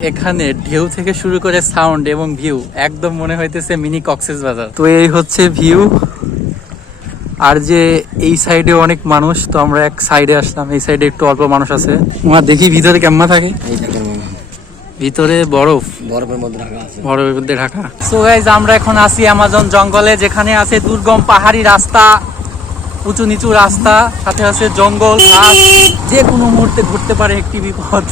এখানে ঢেউ থেকে শুরু করে সাউন্ড এবং ভিউ একদম মনে হইতেছে মিনি কক্সবাজার। তো এই হচ্ছে ভিউ, আর যে এই সাইডে অনেক মানুষ, তো আমরা এক সাইডে আসলাম, এই সাইডে একটু অল্প মানুষ আছে। তোমার দেখি ভিতরে কেমন থাকে, ভিতরে বরফের মধ্যে ঢাকা। সো গাইস, আমরা এখন আছি অ্যামাজন জঙ্গলে, যেখানে আছে দুর্গম পাহাড়ি রাস্তা, উঁচু নিচু রাস্তা, সাথে আছে জঙ্গল, ঘাস, যে কোনো মুহূর্তে ঘটতে পারে একটি বিপদ।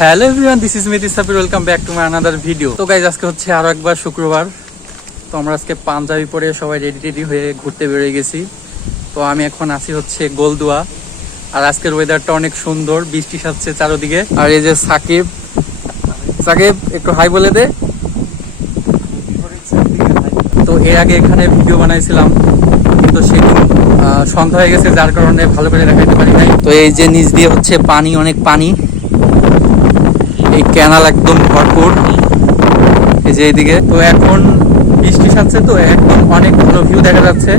Hello everyone, this is Miti Sabir, welcome back to my another video. তো গাইস, আজকে হচ্ছে আরো একবার শুক্রবার। তো আমরা আজকে পাঞ্জাবি পরে সবাই রেডি হয়ে ঘুরতে বেরিয়ে গেছি। তো আমি এখন আছি হচ্ছে গোলদুয়া, আর আজকের ওয়েদারটা অনেক সুন্দর, বৃষ্টি সাথে চারোদিকে। আর এই যে সাকিব একটু হাই বলে দে। তো এর আগে এখানে ভিডিও বানাইছিলাম, কিন্তু সেদিন সন্ধ্যা হয়ে গেছে, যার কারণে ভালো করে দেখাইতে পারি নাই। তো এই যে নিচ দিয়ে হচ্ছে পানি, অনেক পানি, এই ক্যানাল একদম ভরপুর, এই যে এইদিকে। তো এখন বৃষ্টি সাথে তো একদম অনেক ভালো ভিউ দেখা যাচ্ছে,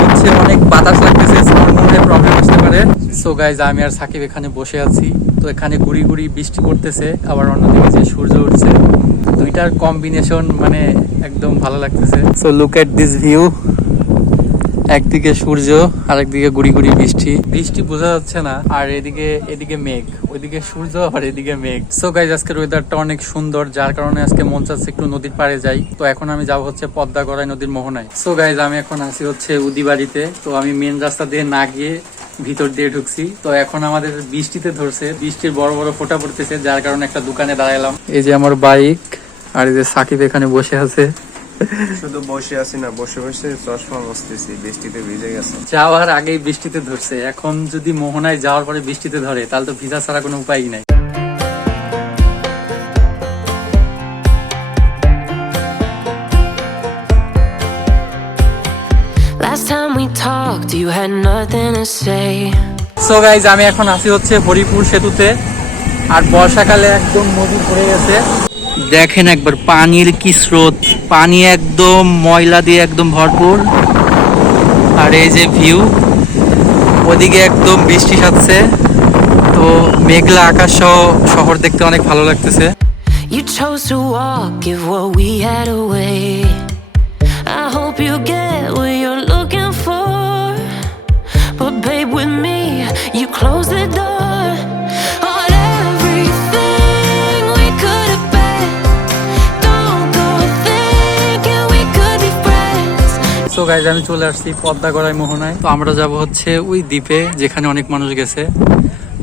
হচ্ছে অনেক বাতাস লাগতেছে, সাউন্ড মনে প্রবলেম আসতে পারে। সো গাইজ, আমি আর সাকিব এখানে বসে আছি। তো এখানে গুড়ি গুড়ি বৃষ্টি পড়তেছে, আবার অন্যদিকে যে সূর্য উঠছে, দুইটার কম্বিনেশন মানে একদম ভালো লাগতেছে। So look at this view, একদিকে সূর্য আর একদিকে গুড়ি গুড়ি বৃষ্টি বোঝা যাচ্ছে না, আর এদিকে মেঘ, ওইদিকে সূর্য আর এদিকে মেঘ। সো গাইজ, আজকের ওয়েদারটা অনেক সুন্দর, যার কারণে আজকে মন চাচ্ছে একটু নদীর পাড়ে যাই। তো এখন আমি যাব হচ্ছে পদ্মা গড়াই নদীর মোহনায়। সো গাইজ, আমি এখন আসি হচ্ছে উদিবাড়িতে। তো আমি মেন রাস্তা দিয়ে না গিয়ে ভিতর দিয়ে ঢুকছি। তো এখন আমাদের বৃষ্টিতে ধরছে, বৃষ্টির বড় বড় ফোঁটা পড়তেছে, যার কারণে একটা দোকানে দাঁড়ালাম। এই যে আমার বাইক, আর এই যে সাকিব এখানে বসে আছে। শুধু বসে আছি না, বসে বসে চশমা মুছতেছি, বৃষ্টিতে ভিজে গেছে। যাওয়ার আগেই বৃষ্টিতে ধরছে, এখন যদি মোহনায় যাওয়ার পরে বৃষ্টিতে ধরে, তাহলে তো ভিজা ছাড়া কোনো উপায়ই নাই। সো গাইজ, আমি এখন আছি হচ্ছে হরিপুর সেতুতে, আর বর্ষাকালে একদম নদী ভরে গেছে। দেখেন একবার পানির কি স্রোত, পানি একদম ময়লা দিয়ে একদম ভরপুর। আর এই যে ভিউ, ওদিকে একদম বৃষ্টি সাথে, তো মেঘলা আকাশ সহ শহর দেখতে অনেক ভালো লাগতেছে। You chose to walk, give what we had away. I hope you get what you're looking for, but babe, with me you close the door on everything we could have been. Don't go thinking we could be friends. So guys, আমি চলে আসছি পদ্মা গড়াই মোহনায়। তো আমরা যাব হচ্ছে ওই দ্বীপে, যেখানে অনেক মানুষ গেছে।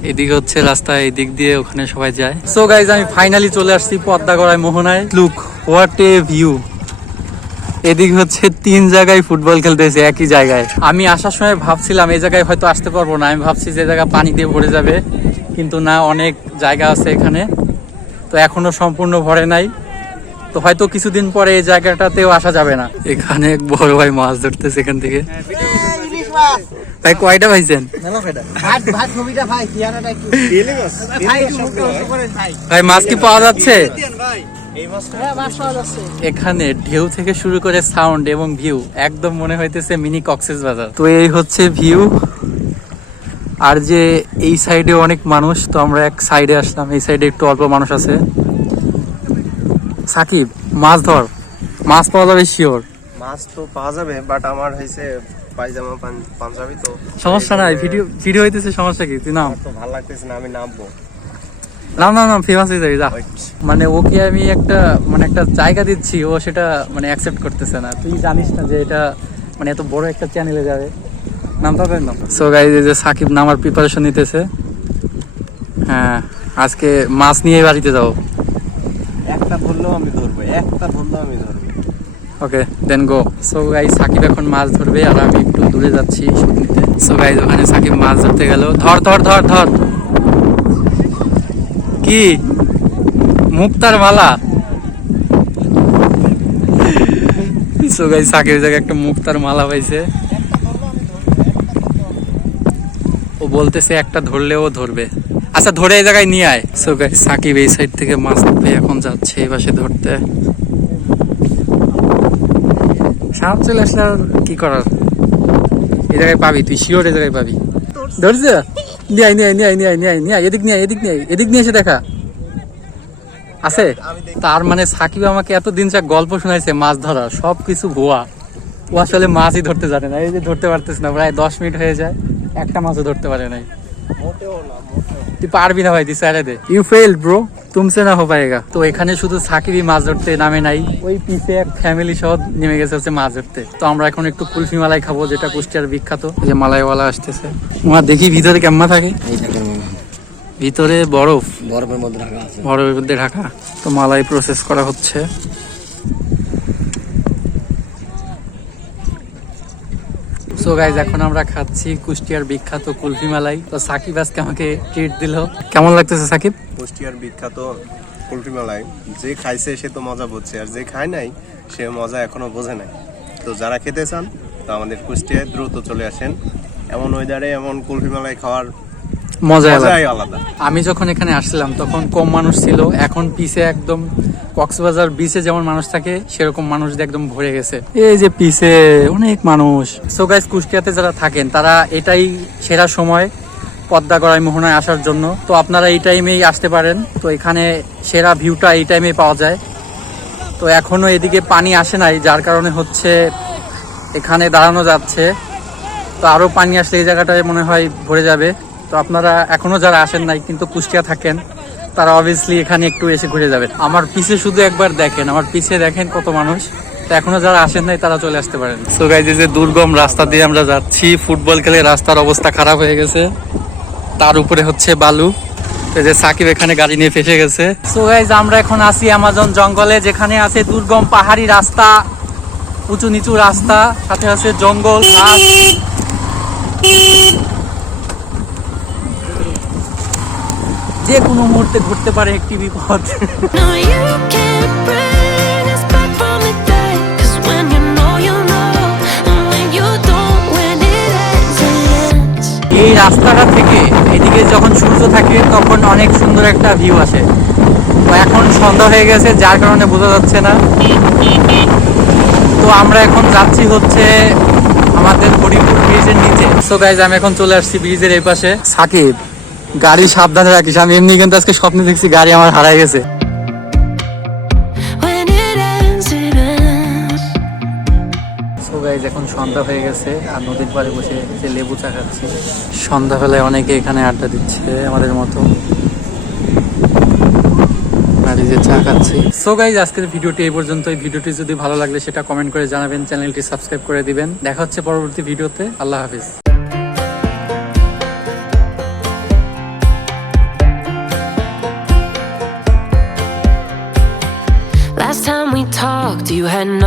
এদিকে হচ্ছে রাস্তা, এই দিক দিয়ে ওখানে সবাই যায়। সো গাইজ, আমি ফাইনালি চলে আসছি পদ্মা গড়াই মোহনায়। Look what a view. এদিকে হচ্ছে 3 জায়গায় ফুটবল খেলতেছে একই জায়গায়। আমি আসার সময় ভাবছিলাম এই জায়গায় হয়তো আসতে পারবো না, আমি ভাবছি যে জায়গা পানি দিয়ে ভরে যাবে, কিন্তু না, অনেক জায়গা আছে এখানে, তো এখনো সম্পূর্ণ ভরে নাই। তো হয়তো কিছুদিন পরে এই জায়গাটাতেও আসা যাবে না। এখানে এক বড় ভাই মাছ ধরতেছে এখান থেকে। ভাই কয়টা পাইছেন? ভাই মাছ কি পাওয়া যাচ্ছে? এখানে ঢেউ থেকে শুরু করে সাউন্ড এবং ভিউ একদম মনে হইতেছে মিনি কক্সবাজার। তো এই হচ্ছে ভিউ, আর যে এই সাইডে অনেক মানুষ, তো আমরা এক সাইডে আসলাম, এই সাইডে একটু অল্প মানুষ আছে। সাকিব, মাছ ধর, মাছ পাওয়া যাবে শিওর? মাছ তো পাওয়া যাবে, বাট আমার হয়েছে পায়জামা পাঞ্জাবি, তো সমস্যা নাই, ভিডিও হইতেছে, সমস্যা কি? তুই নাম, তো ভালো লাগতেছে না, আমি নামবো। নাম ফেমাস হয়ে যাবে, যা। মানে ওকে আমি একটা জায়গা দিচ্ছি, ও সেটা মানে অ্যাকসেপ্ট করতেছে না। তুই জানিস না যে এটা মানে এত বড় একটা চ্যানেলে যাবে, নামতে হবে না। সো গাইস, এই যে সাকিব নামার প্রিপারেশন নিতেছে। হ্যাঁ, আজকে মাছ নিয়ে বাড়িতে যাবো। একটা ধরলেও আমি ধরবো। ওকে, দেন গো। সো গাইস, সাকিব এখন মাছ ধরবে, আর আমি একটু দূরে যাচ্ছি শুট নিতে। সো গাইস, ওখানে সাকিব মাছ ধরতে গেল। ধর কি মুক্তার মালা। সো গাইস, সাকিব জায়গায় একটা মুক্তার মালা পাইছে। ও বলতেছে একটা ধরলেও ধরবে। আচ্ছা, ধরে এই জায়গায় নিয়ে আয়। সো গাইস, সাকিব এই সাইড থেকে মাছ পেয়ে এখন যাচ্ছে এই পাশে ধরতে। সাপ চলে আসলে আর কি করার, এই জায়গায় পাবি, তুই শিওর এই জায়গায় পাবি। ধরছে, নিয়ে এদিক নিয়ে এসে দেখা। আছে? তার মানে সাকিব আমাকে এতদিন যা গল্প শোনাইছে মাছ ধরা সবকিছু ভুয়া। ও আসলে মাছই ধরতে জানে না। এই যে ধরতে পারতেছ না, প্রায় 10 মিনিট হয়ে যায়, একটা মাছও ধরতে পারে নাই। তুই পারবি না ভাই, তুই ছেড়ে দে। ইউ ফেল ব্রো, তুমসে না হো পায়েগা। তো এখানে শুধু সাকিবই মাছ ধরতে নামে নাই, ওই পিছে এক ফ্যামিলি সহ নেমে গেছে হচ্ছে মাছ ধরতে। তো আমরা এখন একটু কুলফি মালাই খাবো, যেটা কুষ্টিয়ার বিখ্যাত। এই যে মালাইওয়ালা আসতেছে, ওরা দেখি ভিতরে কেমন থাকে। ভিতরে বরফের মধ্যে ঢাকা। তো মালাই প্রসেস করা হচ্ছে। সো গাইজ, এখন আমরা খাচ্ছি কুষ্টিয়ার বিখ্যাত কুলফি মালাই। তো সাকিব আজকে আমাকে ট্রিট দিল। কেমন লাগতেছে সাকিব? কুষ্টিয়ার বিখ্যাত কুলফি মালাই যে খাইছে সে তো মজা বুঝছে, আর যে খায় নাই সে মজা এখনো বোঝে নাই। তো যারা খেতে চান তো আমাদের কুষ্টিয়ায় দ্রুত চলে আসেন। এমন ওয়েদারে এমন কুলফি মালাই খাওয়ার মজাই আলাদা। আমি যখন এখানে আসছিলাম তখন কম মানুষ ছিল, এখন পিছে একদম কক্সবাজার বিচে যেমন মানুষ থাকে সেরকম মানুষ দিয়ে একদম ভরে গেছে। এই যে পিছে অনেক মানুষ। সো গাইস, কুষ্টিয়াতে যারা থাকেন তারা এটাই সেরা সময় পদ্মা গড়াই মোহনায় আসার জন্য। তো আপনারা এই টাইমেই আসতে পারেন। তো এখানে সেরা ভিউটা এই টাইমেই পাওয়া যায়। তো এখনো এদিকে পানি আসে নাই, যার কারণে হচ্ছে এখানে দাঁড়ানো যাচ্ছে। তো আরো পানি আসলে এই জায়গাটায় মনে হয় ভরে যাবে। তো আপনারা এখনো যারা আসেন নাই কিন্তু কুষ্টিয়া থাকেন, তারা অবভিয়াসলি এখানে একটু এসে ঘুরে যাবেন। আমার পিছে শুধু একবার দেখেন, আমার পিছে দেখেন কত মানুষ। তো এখনো যারা আসেন নাই তারা চলে আসতে পারেন। সো গাইস, এই যে দুর্গম রাস্তা দিয়ে আমরা যাচ্ছি, ফুটবল খেলে রাস্তার অবস্থা খারাপ হয়ে গেছে, তার উপরে হচ্ছে বালু। এই যে সাকিব এখানে গাড়ি নিয়ে ফেসে গেছে। সো গাইস, আমরা এখন আছি অ্যামাজন জঙ্গলে, যেখানে আছে দুর্গম পাহাড়ি রাস্তা, উঁচু নিচু রাস্তা, সাথে আছে জঙ্গল, ঘাস। যে কোনো মুহূর্তে ঘটতে পারে একটি বিপদ। এই রাস্তাটা থেকে এদিকে যখন সূর্য থাকে তখন অনেক সুন্দর একটা ভিউ আসে। তো এখন সন্ধ্যা হয়ে গেছে, যার কারণে বোঝা যাচ্ছে না। তো আমরা এখন যাচ্ছি হচ্ছে আমাদের হরিপুর ব্রিজের নিচে। সো গাইজ, আমি এখন চলে আসছি ব্রিজের এই পাশে। সাকিব, গাড়ি সাবধানে রাখিস। আমি এমনি কিন্তু আজকে স্বপ্নে দেখছি গাড়ি আমার হারাই গেছে। সো গাইজ, এখন সন্ধ্যা হয়ে গেছে আর নদীর পাড়ে বসে যে লেবু চা খাচ্ছি। সন্ধ্যাবেলায় অনেকে এখানে আড্ডা দিচ্ছে আমাদের মতো, আর এই যে চা খাচ্ছি। সো গাইজ, আজকের ভিডিওটি এই পর্যন্ত। এই ভিডিওটি যদি ভালো লাগলে সেটা কমেন্ট করে জানাবেন, চ্যানেলটি সাবস্ক্রাইব করে দিবেন। দেখা হচ্ছে পরবর্তী ভিডিওতে। আল্লাহ হাফিজ। Last time we talked, you had no